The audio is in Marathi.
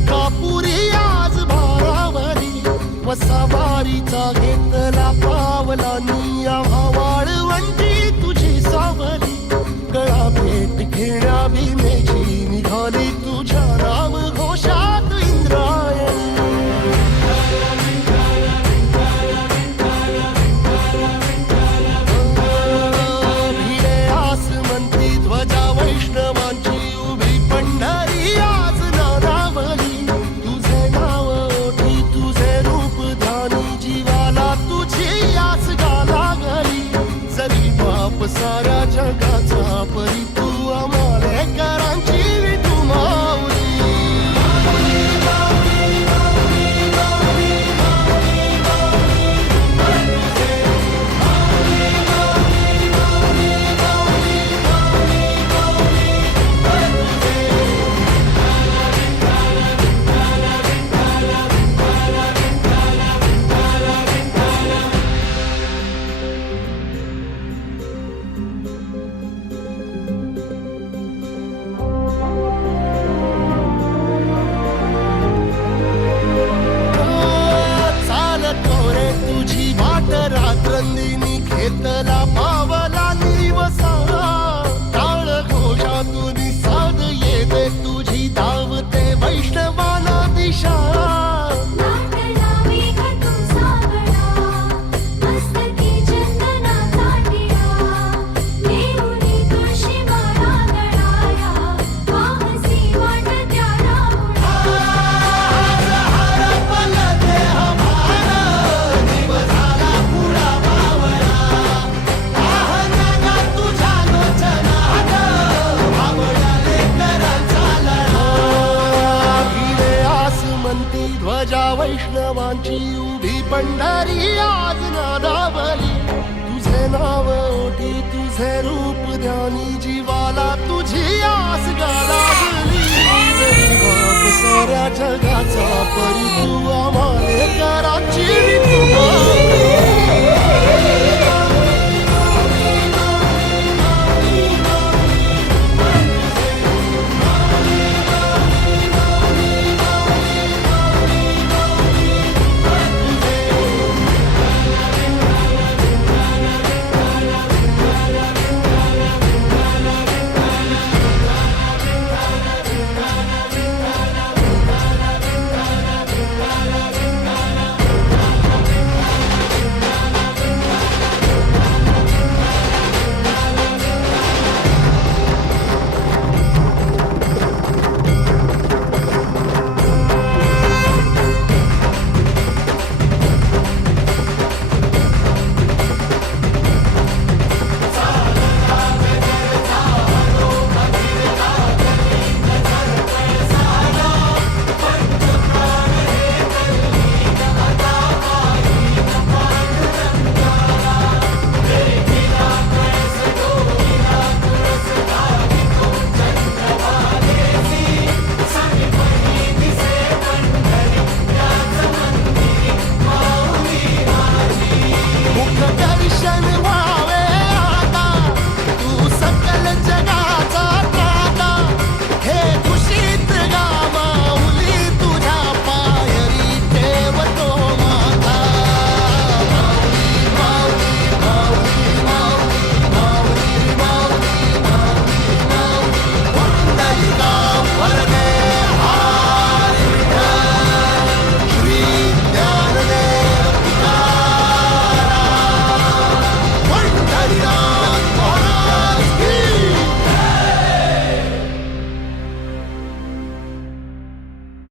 अंकापुरी आज भारावरी वसावारीचा घेतला पावला निया वाळवंटी तुझी सावली गळा भेट घेण्या भीमेची निघाली तुझ्या नाम घोषात इंद्रायणी भिडे आसमंती ध्वजा वैष्णवांची उभी पंढरी आज नादावली तुझे नाव ओठी तुझे रूप ध्यानी जीवाला तुझी आस गाला गली जरी बाप साऱ्या जगाचा परी तू आमालेकरांची विठू माऊली तुझी वाट रात्रंदिनी घेतला पावला निवसा टाळ घोषातून साध येते तुझी धावते वैष्णवाना दिशा ध्वजा वैष्णवांची उभी पंढरी आज नादावली तुझे नाव ओठी तुझे रूप ध्यानी जीवाला तुझी आस गालावली जरी बाप साऱ्या जगाचा परी तू आम्हालेकरांची